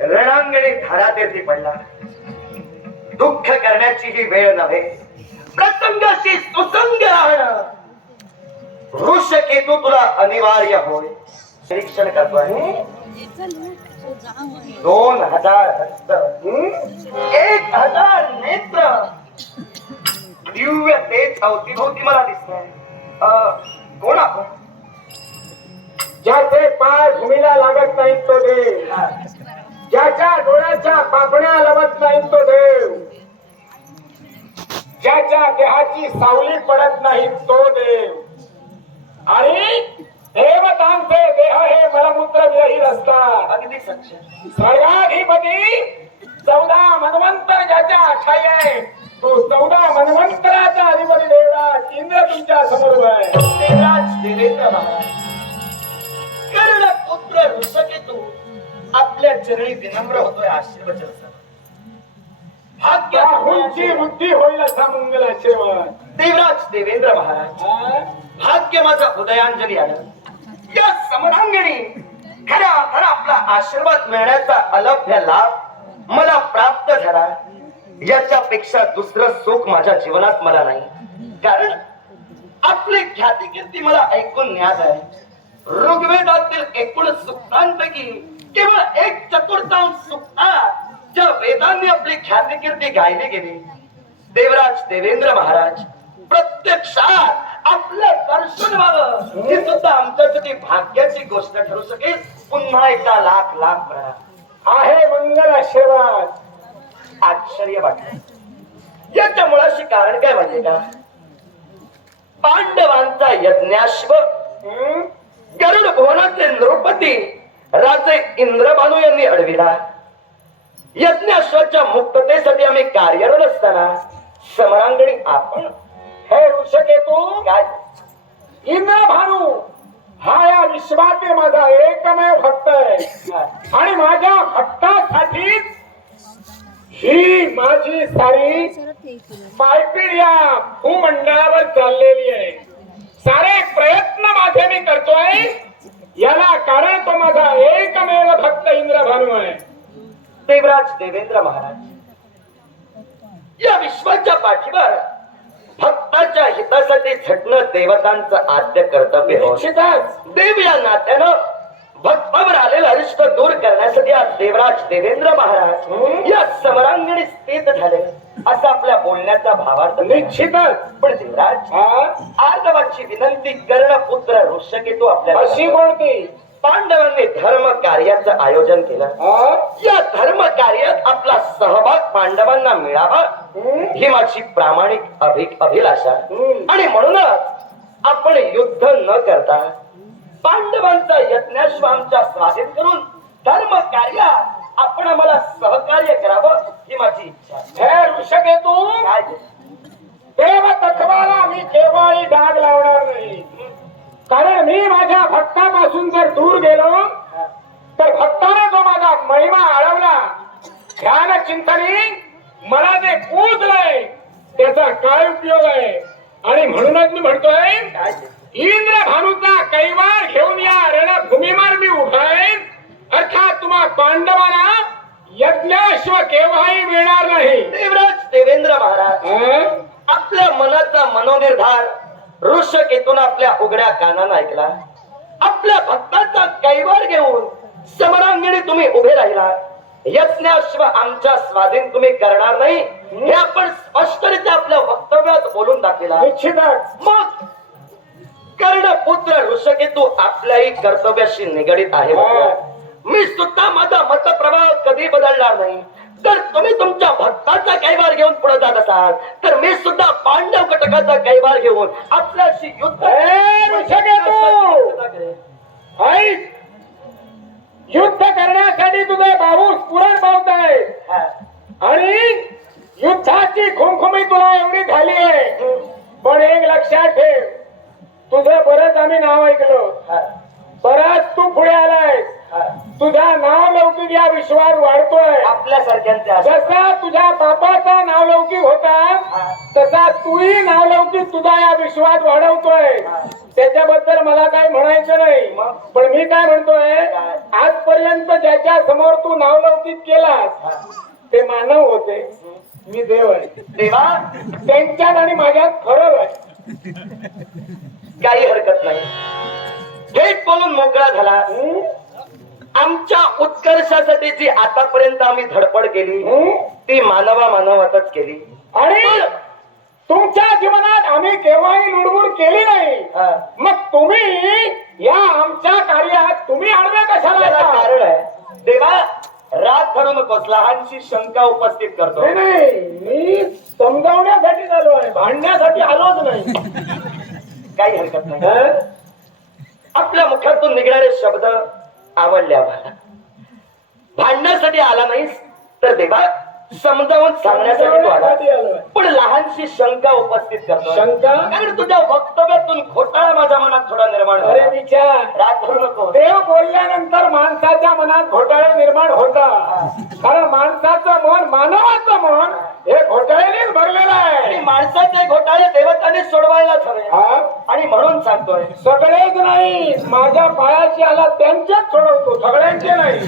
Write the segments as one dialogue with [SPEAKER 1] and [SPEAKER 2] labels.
[SPEAKER 1] रणांगणी धारातीर्थी पडला. दुःख करण्याची ही वेळ नव्हे. प्रसंगाशी सुसंग राहणं. ऋषकेतू तुला अनिवार्य होय. निरीक्षण करतोय. दोन हजार हस्त? एक हजार नेत्र. दिव्य तेज अवतीभोवती मला दिसतंय. कोण आपण?
[SPEAKER 2] ज्याचे पाय भूमीला लागत नाहीत तो देव. ज्याच्या डोळ्याच्या पापण्या लावत नाहीत तो देव. ज्याच्या देहाची सावली पडत नाही तो देव. आणि देवतांचे देह हे मलमूत्र विरहित असतात.
[SPEAKER 1] अगदी
[SPEAKER 2] स्वर्गाधिपती चौदा मनवंतर ज्याच्या आठाई आहे तो चौदा मनवंतराचा अधिपती देवराज इंद्र तुमच्यासमोर आहे.
[SPEAKER 1] देवराज देवेंद्र महाराज. कर्ण पुत्र ऋषकेतू आपल्या चरणी विनम्र होतोय आशीर्वचन
[SPEAKER 2] बुद्धी होईल असा मंगल आशीर्वाद.
[SPEAKER 1] देवराज देवेंद्र महाराज? भाग्य माझं उदयांजली आलं या समरांगणी खरा खरा आपला आशीर्वाद मिळण्याचा अलभ्य लाभ मला प्राप्त झाला. याच्यापेक्षा दुसरं सुख माझ्या जीवनात मला नाही. कारण आपली ख्याती कीर्ती मला ऐकून ज्ञात आहे. ऋग्वेदातील एकूण सुक्तांपैकी केवळ एक चतुर्थांश सुक्तात ज्या वेदांनी आपली ख्याती कीर्ती गायली गेली. देवराज देवेंद्र महाराज प्रत्यक्षात आपलं दर्शन व्हावं हे सुद्धा आमच्यासाठी भाग्याची गोष्ट ठरू शकेल? पुन्हा एकदा लाख लाख म्हणा
[SPEAKER 2] आहे मंगल आशीर्वाद.
[SPEAKER 1] आश्चर्य वाटलं. याच्या मुळाशी कारण काय म्हणजे का? पांडवांचा यज्ञाश्व गरुड भुवनाचे नृपती राजे इंद्रभानू यांनी अडविला. यज्ञाश्वाच्या मुक्ततेसाठी आम्ही कार्यरत असताना समरांगणी आपण
[SPEAKER 2] हे ऋषकेतू
[SPEAKER 1] काय?
[SPEAKER 2] इंद्रभानू हा या विश्वातील माझा एकमेव भक्त आहे. आणि माझ्या भक्तासाठी ही माझी सारी पायपीड या भूमंडळावर चाललेली आहे. सारे प्रयत्न माझे मी करतोय. याला कारण तो माझा एकमेव भक्त इंद्र भानू आहे.
[SPEAKER 1] देवराज देवेंद्र महाराज. या विश्वाच्या पाठीवर भक्ताच्या हितासाठी झटणं देवतांचं आद्य कर्तव्य
[SPEAKER 2] निश्चितच.
[SPEAKER 1] देव या नात्यानं भक्तावर आलेलं अरिष्ट दूर करण्यासाठी आज देवराज देवेंद्र महाराज? या समरांगणी स्थित झाले. असा आपल्या बोलण्याचा भावार्थ
[SPEAKER 2] निश्चितच
[SPEAKER 1] पण देवराज आर्दवाची विनंती कर्ण पुत्र ऋषकेतू आपल्या
[SPEAKER 2] अशी कोणती
[SPEAKER 1] पांडवांनी धर्म कार्याचं आयोजन केलं? या धर्म कार्यात आपला सहभाग पांडवांना मिळावा
[SPEAKER 2] हं?
[SPEAKER 1] माझी प्रामाणिक अभि अभिलाषा. आणि म्हणूनच आपण युद्ध न करता पांडवांचा यज्ञाश्व आमच्या स्वाधीन करून धर्म कार्यात आपण आम्हाला सहकार्य करावं ही माझी इच्छा काय
[SPEAKER 2] देव तत्वाला मी केव्हाही डाग लावणार नाही. कारण मी माझ्या भक्तापासून जर दूर गेलो तर भक्ताने जो माझा महिमा आळवला ध्यान चिंतनी मला जे पूजलंय त्याचा काय उपयोग आहे? आणि म्हणूनच मी म्हणतोय इंद्र भानूचा कैवार घेऊन या रणभूमीवर मी उभा आहे. अर्थात तुम्हा पांडवांना यज्ञाश्व केव्हाही मिळणार नाही.
[SPEAKER 1] देवराज देवेंद्र महाराज
[SPEAKER 2] हं?
[SPEAKER 1] आपल्या मनाचा मनोनिर्धार ऋषकेतून आपल्या उघड्या कानानं ऐकला. आपल्या भक्ताचा कैवार घेऊन समरांगणी तुम्ही उभे राहिला. यज्ञाश्व आमच्या स्वाधीन तुम्ही करणार नाही हे आपण स्पष्टरित्या आपल्या वक्तव्यात बोलून दाखविला.
[SPEAKER 2] निश्चितच.
[SPEAKER 1] मग कर्णपुत्र ऋषकेतू आपल्याही कर्तव्याशी निगडित आहे. मी सुद्धा माझा मतप्रभाव कधी बदलणार नाही. तर तुम्ही तुमच्या भक्ताचा कैवार घेऊन पुढे जात असाल तर मी सुद्धा पांडव कटकाचा कैवार घेऊन आपल्याशी युद्ध
[SPEAKER 2] युद्ध करण्यासाठी तुझे बाबूस पुरण पावत आहे. आणि युद्धाची खुमखुमी तुला एवढी झाली आहे. पण एक लक्षात ठेव. तुझं बरंच आम्ही नाव ऐकलं. बराच तू पुढे आलाय. तुझा नाव लौकिक या विश्वात वाढतोय.
[SPEAKER 1] आपल्यासारख्यांचे आशीर्वाद.
[SPEAKER 2] जसा तुझ्या बापाचा नाव लौकिक होता तसा तूही नाव लौकिक तुझा या विश्वात वाढवतोय. त्याच्याबद्दल मला काही म्हणायचं नाही? पण मी काय म्हणतोय? आजपर्यंत ज्याच्या समोर तू नावलौकिक केलास. ते मानव होते. मी देव आहे.
[SPEAKER 1] देवा?
[SPEAKER 2] त्यांच्यात आणि माझ्यात फरक आहे.
[SPEAKER 1] काही हरकत नाही. थेट बोलून मोकळा झाला उत्कर्षासाठी जी आतापर्यंत आम्ही धडपड केली? ती मानवा मानवातच केली
[SPEAKER 2] आणि तुमच्या जीवनात आम्ही केव्हाही लुडबुड केली नाही. मग तुम्ही या आमच्या कार्यात तुम्ही आडवे कशाला?
[SPEAKER 1] कारण आहे देवा रात धरू नकोस लहानशी शंका उपस्थित करतो
[SPEAKER 2] नाही नाही मी समजावण्यासाठी आलो आहे भांडण्यासाठी आलोच नाही
[SPEAKER 1] काही हरकत नाही? आपल्या मुखातून निघणारे शब्द आवडले आम्हाला भांडण्यासाठी आला नाहीस तर देवा समजावून सांगण्यासाठी तू आला. पण लहानशी शंका उपस्थित करतो
[SPEAKER 2] शंका?
[SPEAKER 1] कारण तुझ्या वक्तव्यातून घोटाळा माझ्या मनात थोडा निर्माण
[SPEAKER 2] अरे विचार.
[SPEAKER 1] नको.
[SPEAKER 2] देव बोलल्यानंतर माणसाच्या मनात घोटाळे निर्माण होतात. कारण माणसाचं मन मानवाचं मन हे घोटाळ्यानेच भरलेलं
[SPEAKER 1] आणि
[SPEAKER 2] आहे
[SPEAKER 1] माणसाचे घोटाळे देवताने सोडवायलाच हवे.
[SPEAKER 2] हा?
[SPEAKER 1] आणि म्हणून सांगतोय
[SPEAKER 2] सगळेच नाही माझ्या पायाशी आला त्यांच्याच सोडवतो सगळ्यांचे नाही.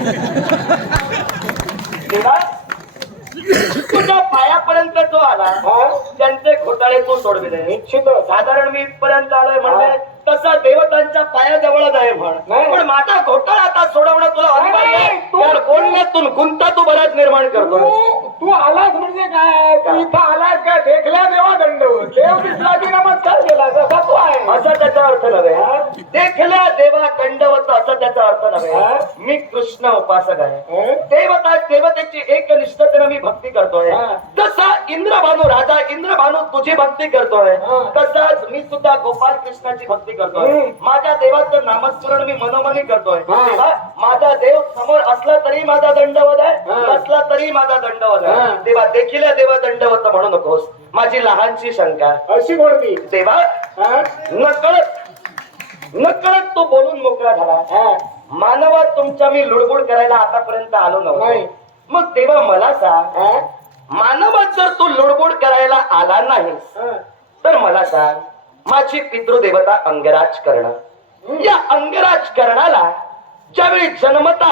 [SPEAKER 1] तुझ्या पायापर्यंत जो आला
[SPEAKER 2] हा?
[SPEAKER 1] त्यांचे घोटाळे तू सोडविले
[SPEAKER 2] निश्चित
[SPEAKER 1] साधारण मी इथपर्यंत आलोय म्हणजे तसा देवतांच्या पायाजवळच आहे म्हण. पण माझा घोटाळा आता सोडवणं तुला बोलण्यातून गुंता तू बराच निर्माण करतो
[SPEAKER 2] तू आलास म्हणजे काय तू इथं आलास का देखल्या देवा दंडवत देव दिसला की नमस्कार केला जसा तू आहे
[SPEAKER 1] असा त्याचा अर्थ नव्हे? देखल्या देवा दंडवत असा त्याचा अर्थ? नव्हे मी कृष्ण उपासक आहे? देवता देवतेची एक निष्ठतेनं मी भक्ती करतोय. जसा इंद्रभानू राजा इंद्रभानू तुझी भक्ती करतोय. तसाच मी सुद्धा गोपाल कृष्णाची भक्ती करतोय. माझ्या देवाचं नामस्मरण मी मनोमनी करतोय माझा देव समोर असला तरी माझा दंडवत आहे. नसला तरी माझा दंडवत. आहे तेव्हा देखील देवा दंडवत म्हणू नकोस माझी लहानशी शंका
[SPEAKER 2] अशी कोणती
[SPEAKER 1] तेव्हा? नकळत नकळत तो बोलून मोकळा झाला. मानवात तुमच्या मी लुडबुड करायला आतापर्यंत आलो
[SPEAKER 2] नाही.
[SPEAKER 1] नव्हतो मग तेव्हा मला सांग? मानवात जर तू लुडबुड करायला आला नाहीस
[SPEAKER 2] हा.
[SPEAKER 1] तर मला सांग माझी पितृदेवता अंगराज करणं या अंगराज करणाला ज्यावेळी जन्मत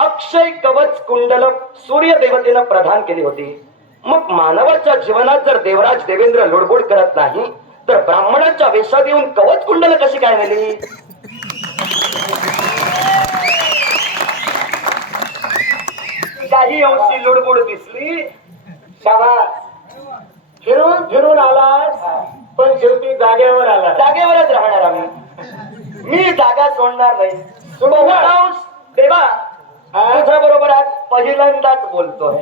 [SPEAKER 1] अक्षय कवच कुंडल सूर्य देवतेनं प्रदान केली होती. मग मानवाच्या जीवनात जर देवराज देवेंद्र लुडबुड करत नाही तर ब्राह्मणाच्या वेशात येऊन कवच कुंडल कशी काय नेली काही अंशी लुडबुड दिसली.
[SPEAKER 2] शाबास. फिरून फिरून आलास? पण शेवटी जागेवर आला
[SPEAKER 1] जागेवरच राहणार आम्ही. मी जागा सोडणार नाही. देवा तुझ्या बरोबर आज पहिल्यांदाच बोलतोय.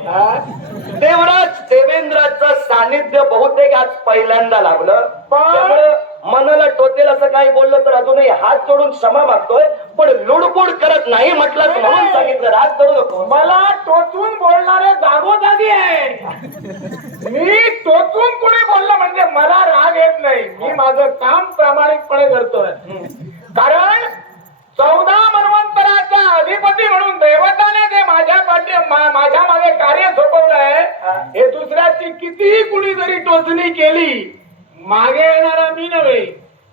[SPEAKER 1] देवराज देवेंद्राचं सानिध्य बहुतेक आज पहिल्यांदा लाभलं.
[SPEAKER 2] पण-
[SPEAKER 1] त्यामुळे मनाला टोचेल असं काही बोललं तर अजूनही हात जोडून क्षमा मागतोय. पण लुडबुड करत नाही म्हटलं म्हणून सांगितलं रात जोडू नको.
[SPEAKER 2] मला टोचून बोलणारे जागोजागी आहे मी टोचून कुणी बोललं म्हणजे मला राग येत नाही. मी माझं काम प्रामाणिकपणे करतोय. कारण चौदा मन्वंतराचा अधिपती म्हणून देवताने जे माझ्या पाठी माझ्या मागे कार्य सोपवलंय हे. दुसऱ्याची कितीही कुणी जरी टोचणी केली मागे येणारा मी नव्हे.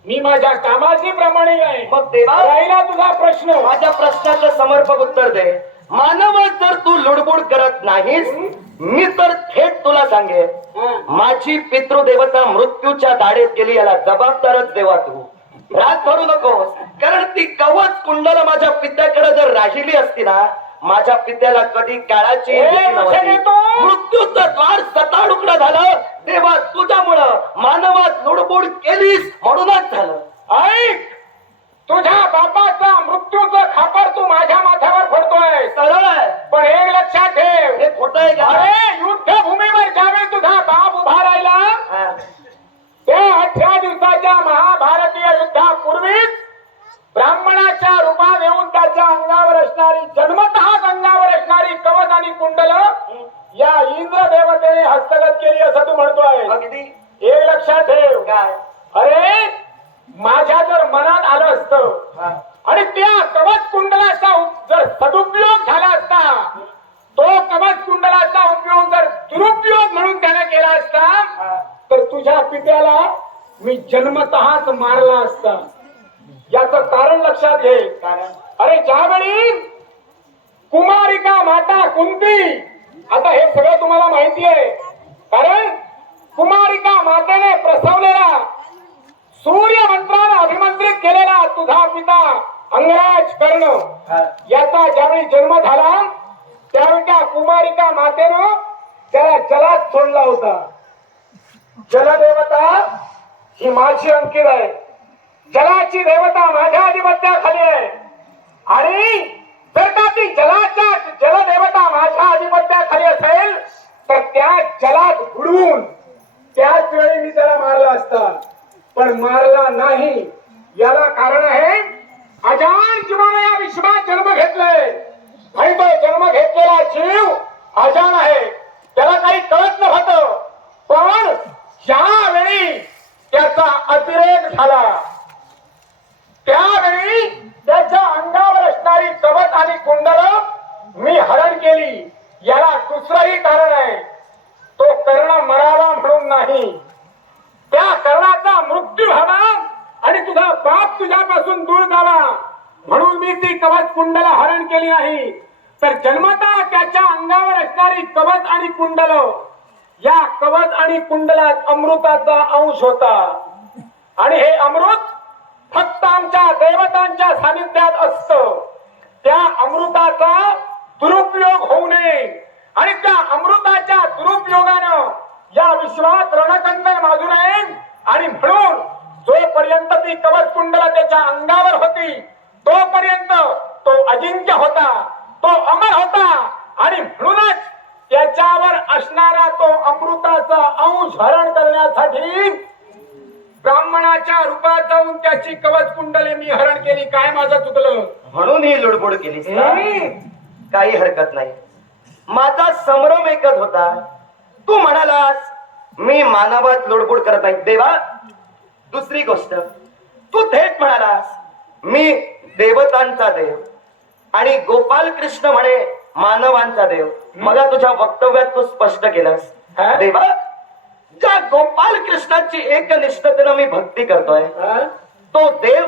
[SPEAKER 2] मी माझ्या कामाची प्रामाणिक आहे.
[SPEAKER 1] मग देवा
[SPEAKER 2] राहिला तुझा प्रश्न.
[SPEAKER 1] माझ्या प्रश्नाचं समर्पक उत्तर दे. मानव जर तू लुडबुड करत नाहीस मी तर थेट तुला सांगेन. माझी पितृदेवता मृत्यूच्या दाढेत गेली याला जबाबदारच देवा तू. राग करू नकोस. कारण ती कवच कुंडल माझ्या पित्याकडे जर राहिली असती ना माझ्या पित्याला कधी काळाची? मृत्यूचं द्वार सताडुकडं झालं तेव्हा तुझ्यामुळं मानवात लुडबुड केलीस म्हणूनच झालं.
[SPEAKER 2] ऐक! तुझ्या बापाचा मृत्यूचं खापर तू माझ्या माथ्यावर फोडतोय.
[SPEAKER 1] सरळ
[SPEAKER 2] पण एक लक्षात ठेव.
[SPEAKER 1] हे खोटं आहे का?
[SPEAKER 2] अरे युद्धभूमीवर ज्यावेळी तुझा बाप उभा राहिला. ते अठरा दिवसाच्या महाभारतीय युद्धापूर्वीच ब्राह्मणाच्या रूपात येऊन त्याच्या अंगावर असणारी जन्मतःच अंगावर असणारी कवच आणि कुंडल या इंद्र देवतेने हस्तगत केली असं तू म्हणतोय
[SPEAKER 1] अगदी
[SPEAKER 2] एक लक्षात ठेव
[SPEAKER 1] काय
[SPEAKER 2] अरे माझ्या जर मनात आलं असतं. आणि त्या कवच कुंडलाचा जर सदुपयोग झाला असता तो कवच कुंडलाचा उपयोग जर दुरुपयोग म्हणून त्याने केला असता. तर तुझ्या पित्याला मी जन्मतःच मारला असता. याचं कारण लक्षात घे. अरे ज्यावेळी कुमारिका माता कुंती आता हे सगळं तुम्हाला माहिती आहे. कारण कुमारिका मातेने प्रसवलेला सूर्य मंत्रानं अभिमंत्रित केलेला तुझा पिता अंगराज कर्ण. याचा ज्यावेळी जन्म झाला त्यावेळी त्या कुमारिका मातेनं त्याला जलात सोडला होता. जलदेवता ही माझी अंकित आहे. जलाची देवता माझ्या अधिपत्याखाली आहे. आणि जर का ती जलाच्या जलदेवता माझ्या अधिपत्याखाली असेल तर त्या जलात बुडवून त्याच वेळी मी त्याला मारला असता. पण मारला नाही. याला कारण आहे अजान जीवाने या विश्वात जन्म घेतलाय. आणि तो जन्म घेतलेला जीव अजान आहे. त्याला काही कळत नव्हतं. पण ज्यावेळी त्याचा अतिरेक झाला त्यावेळी त्याच्या अंगावर असणारी कवच आणि कुंडल मी हरण केली. याला दुसरंही कारण आहे. तो कर्ण मरावा म्हणून नाही. त्या कर्णाचा मृत्यू झाला आणि तुझा बाप तुझ्यापासून दूर झाला. म्हणून मी ती कवच कुंडल हरण केली नाही. तर जन्मता त्याच्या अंगावर असणारी कवच आणि कुंडल या कवच आणि कुंडलात अमृताचा अंश होता. आणि हे अमृत फक्त आमच्या देवतांच्या सानिध्यात असत. त्या अमृताचा दुरुपयोग होऊ नये. आणि त्या अमृताच्या दुरुपयोगानं या विश्वात रणकंदन माजू नये आणि म्हणून जोपर्यंत ती कवच कुंडला त्याच्या अंगावर होती तोपर्यंत तो अजिंक्य होता तो अमर होता. आणि म्हणूनच त्याच्यावर असणारा तो अमृताचा अंश हरण करण्यासाठी ब्राह्मणाच्या रूपात जाऊन त्याची कवच कुंडले मी हरण केली. काय माझं चुकलं?
[SPEAKER 1] म्हणून ही लुडबुड केलीस का?
[SPEAKER 2] हम्म.
[SPEAKER 1] काही हरकत नाही. माझा संभ्रम एकच होता. तू म्हणालास मी मानवात लुडबुड करत नाही. देवा दुसरी गोष्ट. तू थेट म्हणालास मी देवतांचा देव. आणि गोपाल कृष्ण म्हणे मानवांचा देव. मला तुझ्या वक्तव्यात तू स्पष्ट केलंस? देवा ज्या गोपाल कृष्णाची एकनिष्ठतेनं मी भक्ती करतोय? तो देव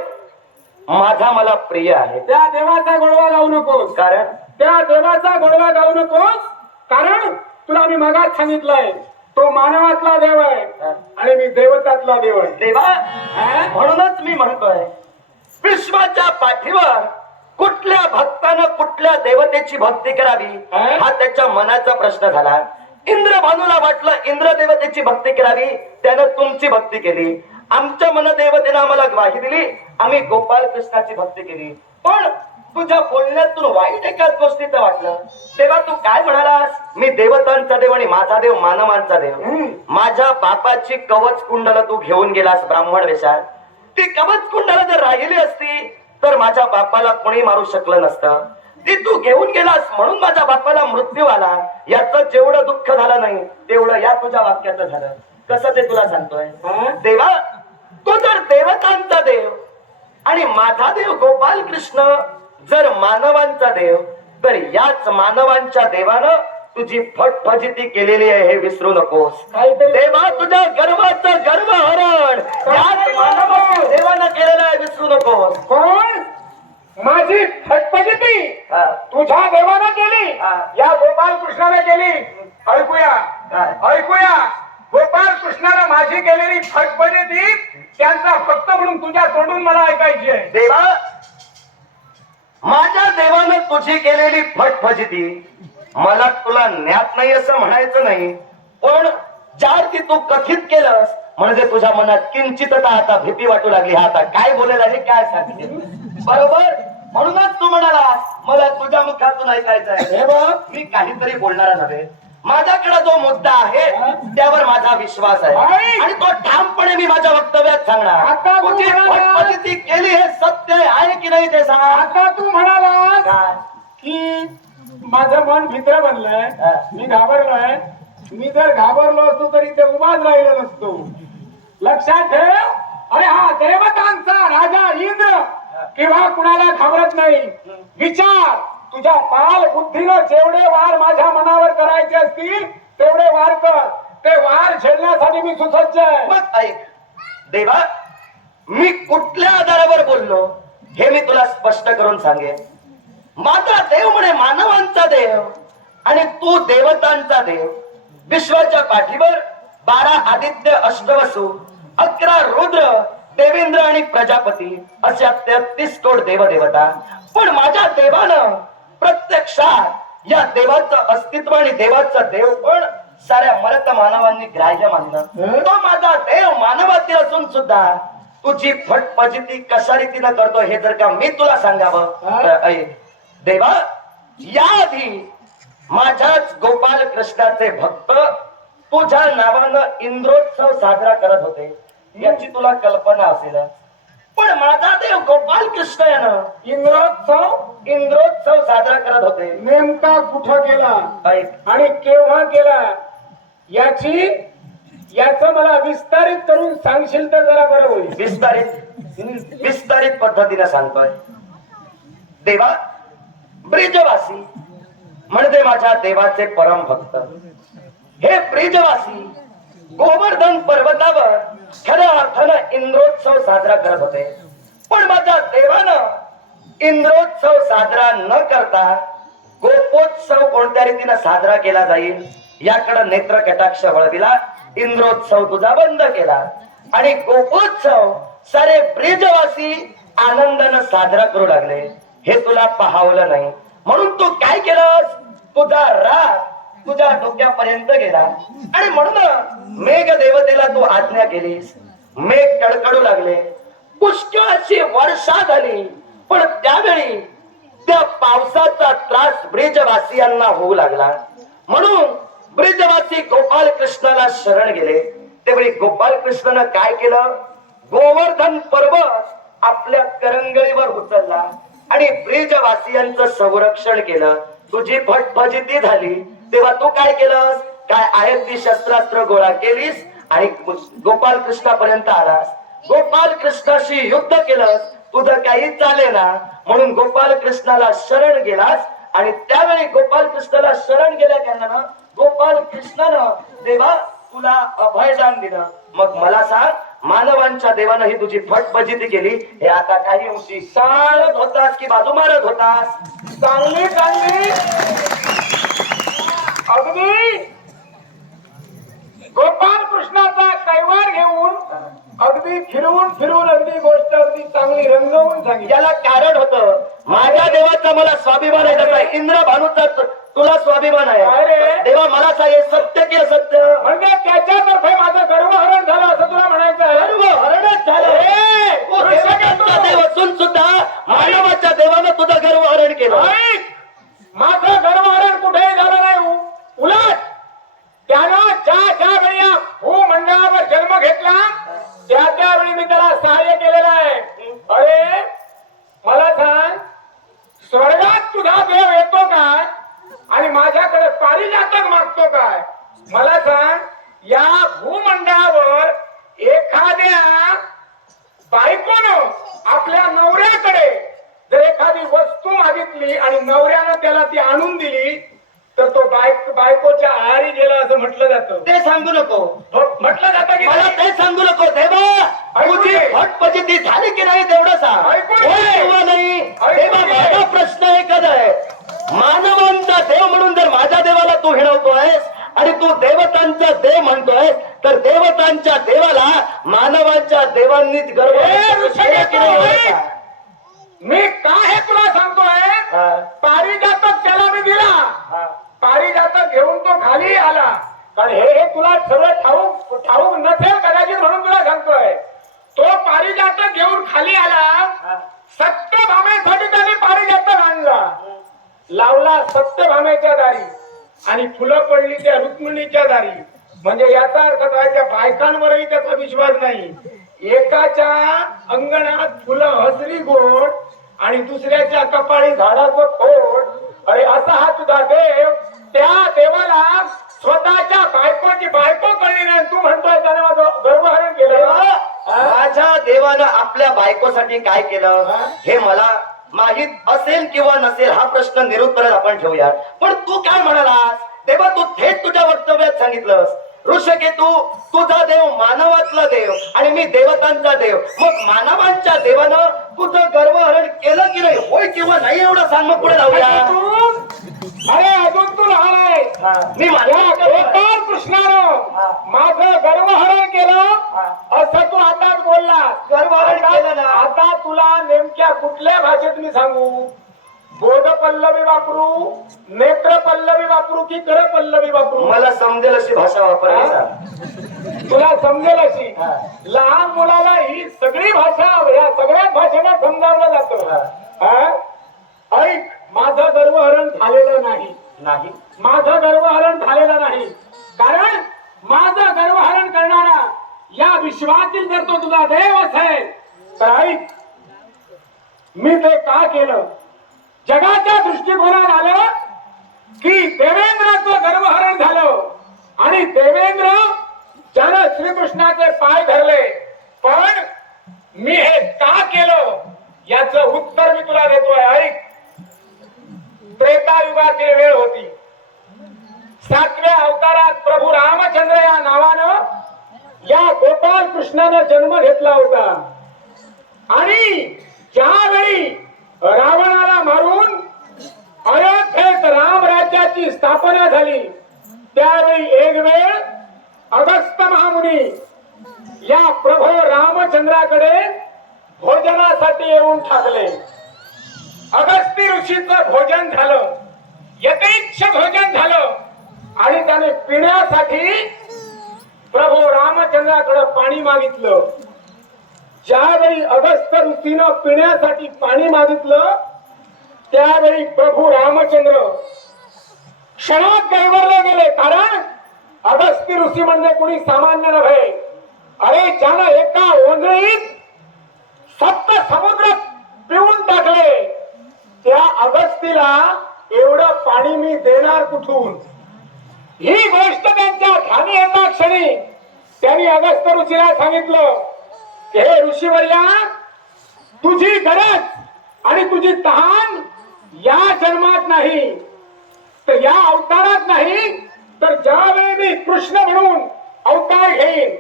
[SPEAKER 1] माझा मला प्रिय आहे.
[SPEAKER 2] त्या देवाचा गोडवा गाऊ नकोस.
[SPEAKER 1] कारण?
[SPEAKER 2] त्या देवाचा गोडवा गाऊ नकोस. कारण तुला मी मगाच सांगितलंय तो मानवातला देव आहे आणि मी देवतातला देव आहे.
[SPEAKER 1] देवा? म्हणूनच मी म्हणतोय विश्वाच्या पाठीवर कुठल्या भक्तानं कुठल्या देवतेची भक्ती करावी?
[SPEAKER 2] हा?
[SPEAKER 1] त्याच्या मनाचा प्रश्न झाला. इंद्रभानूला वाटलं इंद्र देवतेची भक्ती करावी त्यानं तुमची भक्ती केली. आमच्या मन देवतेनं आम्हाला ग्वाही दिली आम्ही गोपाल कृष्णाची भक्ती केली. पण तुझ्या बोलण्यातून वाईट एकाच गोष्टीचं वाटलं. तेव्हा तू काय म्हणालास? मी देवतांचा देव आणि माझा देव मानवांचा देव. माझ्या बापाची कवच कुंडला तू घेऊन गेलास ब्राह्मण वेशात ती कवच कुंडला जर राहिली असती तर माझ्या बापाला कोणी मारू शकलं नसतं. ती तू घेऊन गेलास म्हणून माझ्या बापाला मृत्यू आला. याचं जेवढं दुःख झालं नाही तेवढं या तुझ्या वाक्याचं झालं. कसं ते तुला सांगतोय? देवा तो जर देवतांचा देव आणि माझा देव गोपाल कृष्ण जर मानवांचा देव तर याच मानवांच्या देवानं तुझी फटफजिती केलेली आहे हे विसरू नकोस. देवा तुझ्या गर्वाचं याच मानवाच्या देवानं केलेलं आहे विसरू नकोस.
[SPEAKER 2] कोण? माझी फटफटिती
[SPEAKER 1] हा.
[SPEAKER 2] तुझ्या देवानं केली. या गोपाल कृष्णाने केली. ऐकूया.
[SPEAKER 1] काय?
[SPEAKER 2] ऐकूया. गोपाल कृष्णानं माझी केलेली फटफटिती त्यांचा फक्त म्हणून तुझ्या तोंडून मला ऐकायची आहे.
[SPEAKER 1] देवा माझ्या देवानं तुझी केलेली फटफजिती मला तुला ज्ञात नाही असं म्हणायचं नाही. पण ज्या की तू कथित केलंस म्हणजे तुझ्या मनात किंचितता आता भीती वाटू लागली. हा आता काय बोलेल आणि काय सांगेल बरोबर? म्हणूनच तू म्हणाला मला तुझ्या मुखातून ऐकायचं आहे.
[SPEAKER 2] हे बघ
[SPEAKER 1] मी काहीतरी बोलणारा नव्हे माझ्याकडे जो मुद्दा आहे त्यावर माझा विश्वास आहे.
[SPEAKER 2] आहे.
[SPEAKER 1] आणि तो ठामपणे मी माझ्या वक्तव्यात सांगणार. केली हे सत्य आहे की नाही ते सांग.
[SPEAKER 2] आता तू म्हणाला? की माझं मन भित्र बनलंय. मी घाबरलोय. मी जर घाबरलो असतो तरी ते उभाच राहिलो नसतो. लक्षात ठेव. अरे हा देवतांचा राजा इंद्र. किंवा कुणाला घाबरत नाही. विचार. तुझ्या बाल बुद्धीनं जेवढे वार माझ्या मनावर करायचे असतील तेवढे वार कर. ते वार झेलण्यासाठी मी सुसज्ज आहे.
[SPEAKER 1] मग ऐक. देवा मी कुठल्या आधारावर बोललो हे मी तुला स्पष्ट करून सांगेन. माझा देव म्हणे मानवांचा देव आणि तू देवतांचा देव. विश्वाच्या पाठीवर बारा आदित्य अष्टवसू अकरा रुद्र देवेंद्र आणि प्रजापती अशा तेहतीस कोट देवदेवता. पण माझ्या देवानं प्रत्यक्षात या देवाचं अस्तित्व आणि देवाचं देव पण साऱ्या मरत मानवांनी ग्राह्य मानलं. तो माझा देव मानवातील असून सुद्धा तुझी फटफजिती कशा रीतीनं करतो हे जर का मी तुला सांगावं देवा याआधी माझ्याच गोपाल कृष्णाचे भक्त तुझ्या नावानं इंद्रोत्सव साजरा करत होते. याची तुला कल्पना असेल. पण माझा देव गोपाल कृष्ण यानं
[SPEAKER 2] इंद्रोत्सव
[SPEAKER 1] इंद्रोत्सव साजरा करत होते.
[SPEAKER 2] नेमका कुठं गेला? आणि केव्हा केला याची याच मला विस्तारित करून सांगशील तर जरा बरं होईल.
[SPEAKER 1] विस्तारित विस्तारित पद्धतीने सांगतोय. देवा ब्रिजवासी म्हणजे माझ्या देवाचे परम भक्त. हे ब्रिजवासी गोवर्धन पर्वतावर खऱ्या अर्थानं इंद्रोत्सव साजरा करत होते. पण माझ्या देवानं इंद्रोत्सव साजरा न करता गोपोत्सव कोणत्या रीतीनं साजरा केला जाईल याकडे नेत्र कटाक्ष वळविला इंद्रोत्सव तुझा बंद केला. आणि गोपोत्सव सारे ब्रिजवासी आनंदानं साजरा करू लागले. हे तुला पाहावलं नाही. म्हणून तू काय केलंस? तुझा राग तुझ्या डोक्यापर्यंत गेला. आणि म्हणून मेघ देवतेला तू आज्ञा केलीस. मेघ कडकडू लागले. पुष्कळाची वर्षा झाली. पण त्यावेळी त्या पावसाचा त्रास ब्रिजवासियांना होऊ लागला. म्हणून ब्रिजवासी गोपाल कृष्णाला शरण गेले. त्यावेळी गोपाल कृष्णानं काय केलं? गोवर्धन पर्वत आपल्या करंगळीवर उचलला. आणि ब्रिजवासियांचं संरक्षण केलं. तुझी फटफजिती झाली. तेव्हा तू काय केलंस? काय आहेत ती शस्त्रास्त्र गोळा केलीस? आणि गोपाल कृष्णापर्यंत आलास. गोपाल कृष्णाशी युद्ध केलंस. तुझं काही चाले ना. म्हणून गोपाल कृष्णाला शरण गेलास. आणि त्यावेळी गोपाल कृष्णाला शरण गेल्या कारणानं गोपाल कृष्णानं देवा तुला अभयदान दिलं. मग मला सांग मानवांच्या देवानं ही तुझी फटफजिती केली. हे आता काही होती चालत होतास की बाजू मारत होतास.
[SPEAKER 2] चांगली चांगली अगदी. गोपाल कृष्णाचा कैवार घेऊन अगदी फिरवून फिरवून अगदी गोष्ट अगदी चांगली रंगवून सांगितली.
[SPEAKER 1] याला कारण होत माझ्या देवाचा मला स्वाभिमान आहे त्याचा इंद्र भानूचा तुला स्वाभिमान आहे.
[SPEAKER 2] अरे.
[SPEAKER 1] देवा मला सांग हे सत्य की असत्य?
[SPEAKER 2] म्हणजे त्याच्यातर्फे माझं गर्वहरण झालं असं तुला म्हणायचं आहे?
[SPEAKER 1] सर्व हरणच झालं. देव असून सुद्धा मानवाच्या देवानं तुझं गर्व हरण केलं!
[SPEAKER 2] माझं गर्वहरण कुठेही झालं नाही उलट त्यानं ज्या ज्या वेळी या भूमंडळावर जन्म घेतला त्या त्यावेळी मी त्याला सहाय्य केलेलं आहे. अरे मला सांग स्वर्गात तुझा देव येतो काय आणि माझ्याकडे पारिजातक मागतो काय? मला सांग या भूमंडळावर एखाद्या बायकोनं आपल्या नवऱ्याकडे जर एखादी वस्तू मागितली आणि नवऱ्यानं त्याला ती आणून दिली तर तो बायक बायकोच्या आहारी गेला असं म्हटलं जातं.
[SPEAKER 1] ते सांगू नको.
[SPEAKER 2] हो, म्हटलं जातं की
[SPEAKER 1] मला? ते सांगू नको. देवा तुझी
[SPEAKER 2] दे.
[SPEAKER 1] फटफजिती झाली की नाही तेवढं सांग. नाही? देवा. माझा प्रश्न एकच आहे. मानवांचा देव म्हणून जर माझ्या देवाला तू हिणवतोयस आणि तू देवतांचा देव म्हणतोय तर देवतांच्या देवाला मानवांच्या देवांनीच गर्व की?
[SPEAKER 2] मी काय हे तुला सांगतोय? पारिजातक त्याला मी दिला. पारिजातक घेऊन तो खाली आला. कारण हे हे तुला सगळं ठाऊक ठाऊक नसेल कदाचित म्हणून तुला सांगतोय. तो पारिजातक घेऊन खाली आला सत्यभामेसाठी त्याने पारिजातक आणला लावला सत्यभामेच्या दारी आणि फुलं पडली त्या रुक्मिणीच्या दारी. म्हणजे याचा अर्थ काय? त्या बायकांवरही त्याचा विश्वास नाही. एकाच्या अंगणात फुलं हसरी गोड आणि दुसऱ्याच्या कपाळी झाडाचं खोड. अरे असा हा तुझा देव. त्या देवाला स्वतःच्या बायकोची बायको कळली नाही. तू म्हणतोय त्याने माझं गर्वहरण केलं.
[SPEAKER 1] माझ्या देवानं आपल्या बायकोसाठी काय केलं?
[SPEAKER 2] हे
[SPEAKER 1] मला माहीत असेल किंवा नसेल हा प्रश्न निरुत्तर आपण ठेवूया पण तू काय म्हणालास? तेव्हा तू थेट तुझ्या वक्तव्यात सांगितलंस ऋषकेतू तुझा देव मानवातला देव आणि मी देवतांचा देव. मग मानवांच्या देवानं तुझं गर्वहरण केलं की नाही? होय किंवा नाही एवढं सांग मग पुढे जाऊया.
[SPEAKER 2] अरे
[SPEAKER 1] मी.
[SPEAKER 2] गोपाळ कृष्णानं माझं गर्वहरण केलं. असं तू आताच बोलला.
[SPEAKER 1] गर्वहरण केलं ना.
[SPEAKER 2] आता तुला नेमक्या कुठल्या भाषेत मी सांगू? बोध पल्लवी वापरू नेत्र पल्लवी वापरू की कर पल्लवी वापरू?
[SPEAKER 1] मला समजेल अशी भाषा वापरायची
[SPEAKER 2] तुला समजेल अशी. लहान मुलाला ही सगळी भाषा या सगळ्याच भाषेला समजावलं जातं. हा? ऐक माझं गर्वहरण झालेलं नाही.
[SPEAKER 1] नाही.
[SPEAKER 2] माझं गर्वहरण झालेलं नाही. कारण माझं गर्वहरण करणारा या विश्वातील जर तो तुझा देव असेल तर ऐक मी ते का केलं? जगाच्या दृष्टिकोनात आलं की देवेंद्राचं गर्वहरण झालं आणि देवेंद्र ज्यानं श्रीकृष्णाचे पाय धरले. पण मी हे का केलं? याचं उत्तर मी तुला देतोय. ऐक त्रेतायुगातील वेळ होती. सातव्या अवतारात प्रभू रामचंद्र या नावानं या गोपाल कृष्णानं जन्म घेतला होता. आणि ज्यावेळी रावणाला मारून अयोध्येत राम राज्याची स्थापना झाली त्यावेळी एक वेळ अगस्त महामुनी या प्रभू रामचंद्राकडे भोजनासाठी येऊन ठाकले अगस्ती ऋषीचं भोजन झालं. यथेच्छ भोजन झालं. आणि त्याने पिण्यासाठी प्रभू रामचंद्राकडे पाणी मागितलं. ज्यावेळी अगस्त ऋषीनं पिण्यासाठी पाणी मागितलं त्यावेळी प्रभू रामचंद्र क्षणात गैवरले गेले. कारण अगस्ती ऋषी म्हणजे कुणी सामान्य नव्हे. अरे ज्यानं एका ओंधळीत सप्त समुद्र पिऊन टाकले त्या अगस्तीला एवढं पाणी मी देणार कुठून? ही गोष्ट त्यांच्या ध्यानी येता क्षणी त्यांनी अगस्त ऋषीला सांगितलं हे ऋषीवर्या तुझी गरज आणि तुझी तहान या जन्मात नाही. तर या अवतारात नाही तर ज्यावेळी मी कृष्ण म्हणून अवतार घेईन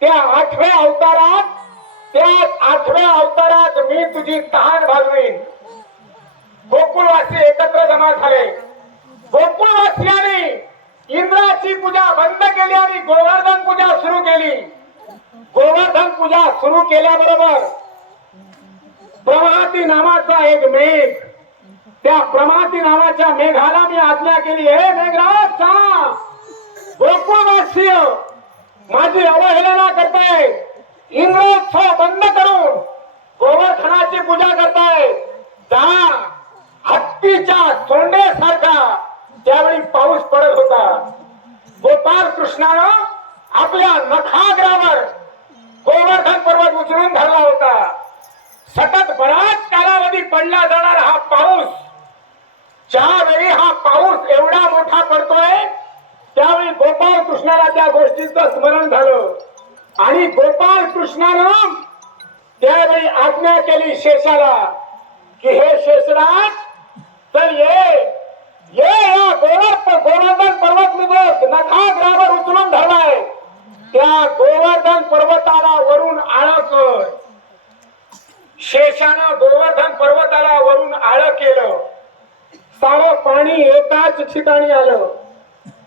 [SPEAKER 2] त्या आठव्या अवतारात त्या आठव्या अवतारात मी तुझी तहान भागवीन. गोकुळवासी एकत्र जमा झाले. गोकुळवासियांनी इंद्राची पूजा बंद केली आणि गोवर्धन पूजा सुरू केली. गोवर्धन पूजा सुरू केल्याबरोबर प्रभाती नावाचा एक मेघ त्या प्रमाती नावाच्या मेघाला मी आज्ञा केली हे मेघराज जा. गोकुळवासीय माझी अवहेलना करताय. इंद्रोत्सव हो, बंद करून गोवर्धनाची पूजा करताय. जा. हत्तीच्या सोंड्यासारखा त्यावेळी पाऊस पडत होता गोपाल कृष्णानं आपल्या नखाग्रावर गोवर्धन पर्वत उचलून धरला होता. सतत बराच कालावधी पडला जाणार हा पाऊस ज्यावेळी हा पाऊस एवढा मोठा पडतोय त्यावेळी गोपाळ कृष्णाला त्या गोष्टीचं स्मरण झालं. आणि गोपाळ कृष्णानं त्यावेळी आज्ञा केली शेषाला की हे शेषराज तर ये ये या गोवर गोवर्धन पर्वत निघत नखाग्रावर उचलून धरलाय. त्या गोवर्धन पर्वताला वरून आळ कर शेषानं गोवर्धन पर्वताला वरून आळ केलं. सारं पाणी एकाच ठिकाणी आलं.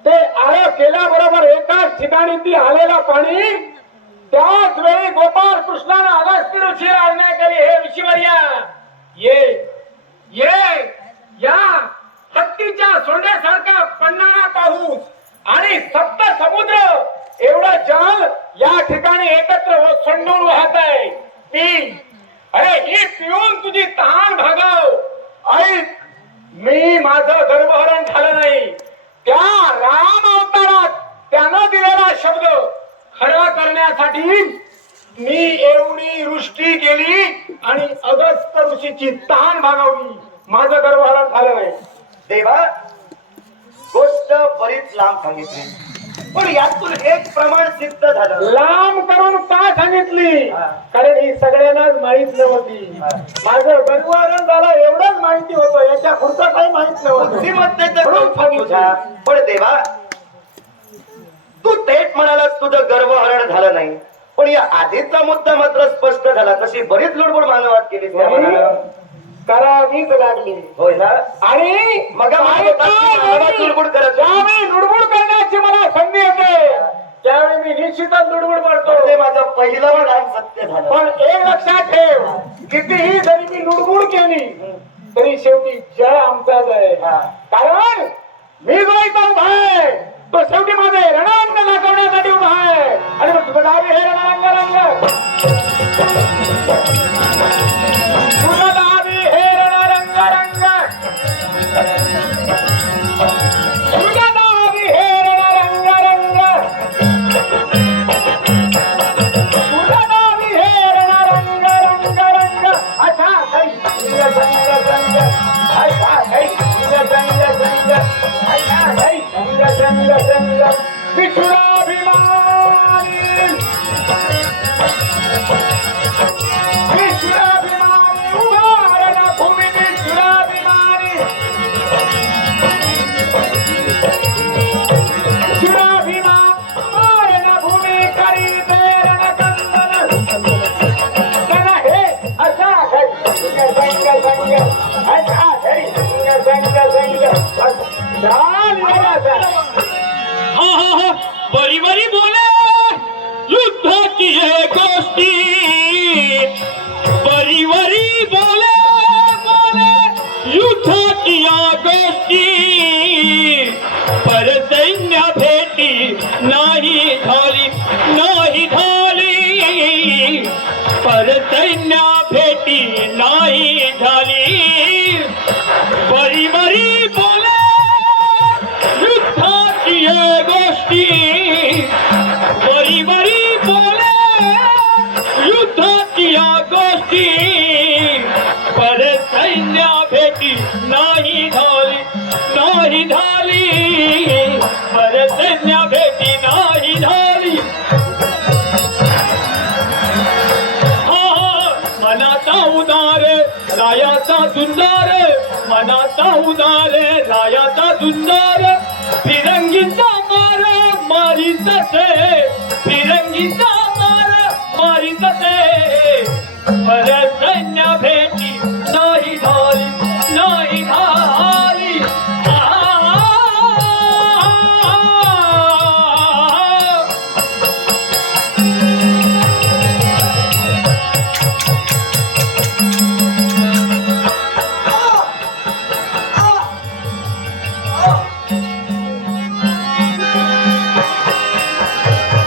[SPEAKER 2] ते आळ केल्याबरोबर एकाच ठिकाणी ती आलेलं पाणी त्याच वेळी गोपाळ कृष्णानं अगस्ती ऋषी आणण्याकरी केली हे ऋषीवर्या ये ये या हत्तीच्या सोंड्यासारखा पडणारा पाऊस आणि सप्त समुद्र एवढं जल या ठिकाणी एकत्र हो- संडून वाहत आहे. तीन अरे ही पिऊन तुझी तहान भागव. ऐक मी माझं गर्भहरण झालं नाही. त्या राम अवतारात त्यानं दिलेला शब्द खरा करण्यासाठी मी एवढी वृष्टी केली आणि अगस्त ऋषीची तहान भागवली माझं गर्भहरण झालं नाही.
[SPEAKER 1] देवा गोष्ट बरीच लांब सांगितली. पण यातून एक प्रमाण सिद्ध झालं.
[SPEAKER 2] लांब करून का सांगितली. कारण ही सगळ्यांनाच माहीत नव्हती. माझं गर्भहरण झालं एवढंच माहिती होतं. याच्या पुढचं काही माहीत नव्हतं.
[SPEAKER 1] पण देवा तू थेट म्हणालास तुझं गर्वहरण झालं नाही. पण या आधीचा मुद्दा मात्र स्पष्ट झाला. तशी बरीच लुडबुड मानवात केली त्या.
[SPEAKER 2] करावीच लागली.
[SPEAKER 1] होय ना?
[SPEAKER 2] आणि
[SPEAKER 1] मग बाकी लुडबुड करत.
[SPEAKER 2] ज्यावेळी लुडबुड करण्याची मला संधी येते त्यावेळी मी निश्चितच लुडबुड
[SPEAKER 1] ते
[SPEAKER 2] करतो
[SPEAKER 1] माझं पहिलं सत्य झालं.
[SPEAKER 2] पण एक लक्षात ठेव कितीही जरी मी लुडबुड केली तरी शेवटी जय आमचाच आहे. कारण मी जो इथं उभा आहे तो शेवटी माझे रणांग दाखवण्यासाठी उभा आहे. आणि मग तुझं नाव हे रणांग रंग तुझं संग
[SPEAKER 3] नाही झाली नाही झाली पर भेटी नाही झाली मनाचा उदार रायाचा सुंदर मनाचा उदार रायाचा सुंदर फिरंगीचा मार मारी तसे फिरंगीचा